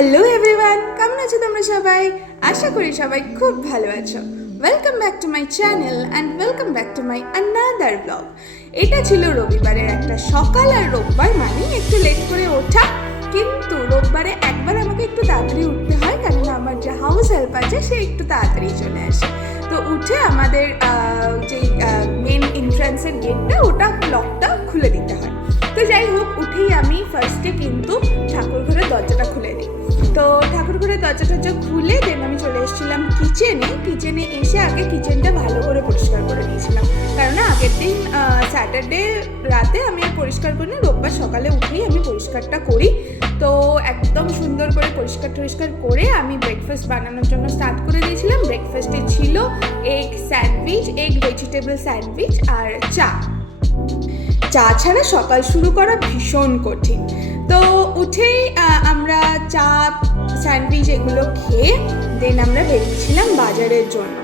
Hello everyone, কেমন আছো তোমরা সবাই? আশা করি সবাই খুব ভালো আছো। Welcome back to my channel and welcome back to my another blog. এটা ছিল রবিবারের একটা সকাল, আর রোববার মানে একটু লেট করে ওঠা, কিন্তু রোববারে একবার আমাকে একটু তাড়াতাড়ি উঠতে হয়, কেননা আমার যে হাউস হেল্প আছে সে একটু তাড়াতাড়ি চলে আসে। তো উঠে আমাদের যে মেন এন্ট্রান্সের গেটটা, ওটা লকটা খুলে দিতে হয়। তো যাই হোক, উঠেই আমি ফার্স্টে কিন্তু ঠাকুর ঘরের দরজাটা খুলে দিই। তো ঠাকুর ঘরের দরজাটা খুলে দেন আমি চলে এসেছিলাম কিচেনে এসে আগে কিচেনটা ভালো করে পরিষ্কার করে নিয়েছিলাম, কারণ আগের দিন স্যাটারডে রাতে আমি আর পরিষ্কার করি না, রোববার সকালে উঠেই আমি পরিষ্কারটা করি। তো একদম সুন্দর করে পরিষ্কার করে আমি ব্রেকফাস্ট বানানোর জন্য স্টার্ট করে দিয়েছিলাম। ব্রেকফাস্টে ছিল এগ ভেজিটেবল স্যান্ডউইচ আর চা ছাড়া সকাল শুরু করা ভীষণ কঠিন। তো উঠেই আমরা চা স্যান্ডউইচ এগুলো খেয়ে দেন আমরা বেরিয়েছিলাম বাজারের জন্য।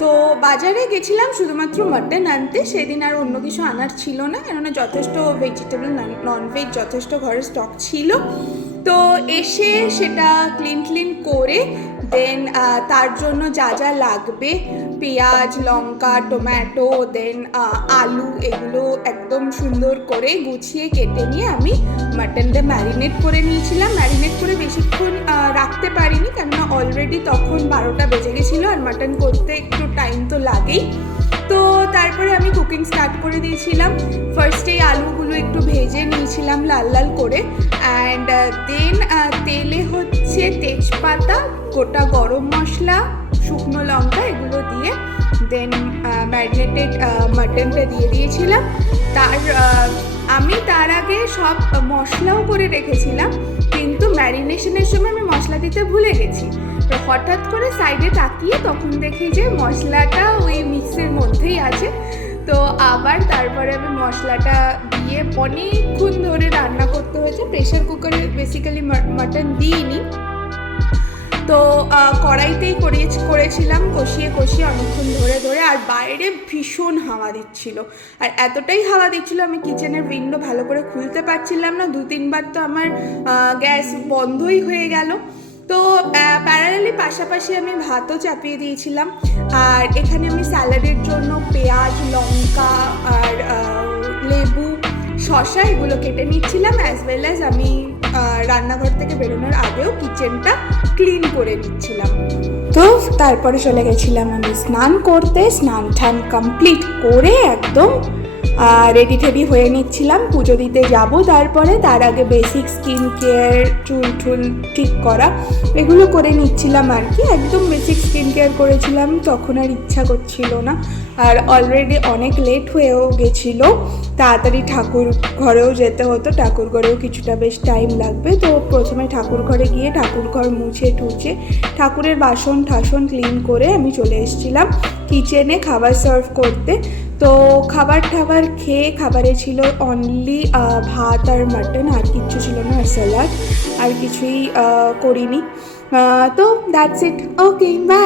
তো বাজারে গেছিলাম শুধুমাত্র মাটন আনতে, সেদিন আর অন্য কিছু আনার ছিল না, কেননা যথেষ্ট ভেজিটেবল ননভেজ যথেষ্ট ঘরে স্টক ছিল। তো এসে সেটা ক্লিন করে দেন তার জন্য যা যা লাগবে, পেঁয়াজ, লঙ্কা, টমেটো, দেন আলু, এগুলো একদম সুন্দর করে গুছিয়ে কেটে নিয়ে আমি মাটনটা ম্যারিনেট করে নিয়েছিলাম। ম্যারিনেট করে বেশিক্ষণ রাখতে পারিনি, কেননা অলরেডি তখন 12টা বেজে গেছিলো, আর মাটন করতে একটু টাইম তো লাগেই। তো তারপরে আমি কুকিং স্টার্ট করে দিয়েছিলাম। ফার্স্টেই আলুগুলো একটু ভেজে নিয়েছিলাম লাল লাল করে, অ্যান্ড দেন তেলে হচ্ছে তেজপাতা, গোটা গরম মশলা, শুকনো লঙ্কা এগুলো দিয়ে দেন ম্যারিনেটেড মাটনটা দিয়ে দিয়েছিলাম। আমি তার আগে সব মশলাও করে রেখেছিলাম, কিন্তু ম্যারিনেশনের সময় আমি মশলা দিতে ভুলে গেছি। হঠাৎ করে সাইডে তাকিয়ে তখন দেখি যে মশলাটা ওই মিক্সের মধ্যেই আছে। তো আবার তারপরে আমি মশলাটা দিয়ে অনেকক্ষণ ধরে রান্না করতে হয়েছে। প্রেশার কুকারে বেসিক্যালি মাটন দিইনি, তো কড়াইতেই করেছিলাম কষিয়ে অনেকক্ষণ ধরে। আর বাইরে ভীষণ হাওয়া দিচ্ছিল, আর এতটাই হাওয়া দিচ্ছিল আমি কিচেনের উইন্ডো ভালো করে খুলতে পারছিলাম না। 2-3বার তো আমার গ্যাস বন্ধই হয়ে গেল। তো প্যারালালি পাশাপাশি আমি ভাতও চাপিয়ে দিয়েছিলাম, আর এখানে আমি স্যালাডের জন্য পেঁয়াজ, লঙ্কা আর লেবু, শসা এগুলো কেটে নিচ্ছিলাম, অ্যাজ ওয়েল অ্যাজ আমি রান্নাঘর থেকে বেরোনোর আগেও কিচেনটা ক্লিন করে নিচ্ছিলাম। তো তারপরে চলে গেছিলাম আমি স্নান করতে। স্নান কমপ্লিট করে একদম রেডি টেডি হয়ে নিচ্ছিলাম, পুজো দিতে যাব। তারপরে তার আগে বেসিক স্কিন কেয়ার, চুল ঠিক করা এগুলো করে নিচ্ছিলাম আর কি। একদম বেসিক স্কিন কেয়ার করেছিলাম, তখন আর ইচ্ছা করছিল না, আর অলরেডি অনেক লেট হয়েও গেছিলো। তাড়াতাড়ি ঠাকুর ঘরেও যেতে হতো, ঠাকুর ঘরেও কিছুটা বেশ টাইম লাগবে। তো প্রথমে ঠাকুর ঘরে গিয়ে ঠাকুর ঘর মুছে ঠাকুরের বাসন ঠাসন ক্লিন করে আমি চলে এসেছিলাম কিচেনে খাবার সার্ভ করতে। তো খাবার খেয়ে, খাবারে ছিল অনলি ভাত আর মাটন, আর কিচ্ছু ছিল না, আর স্যালাড, আর কিছুই করিনি। তো দ্যাটস ইট, ওকে বাই।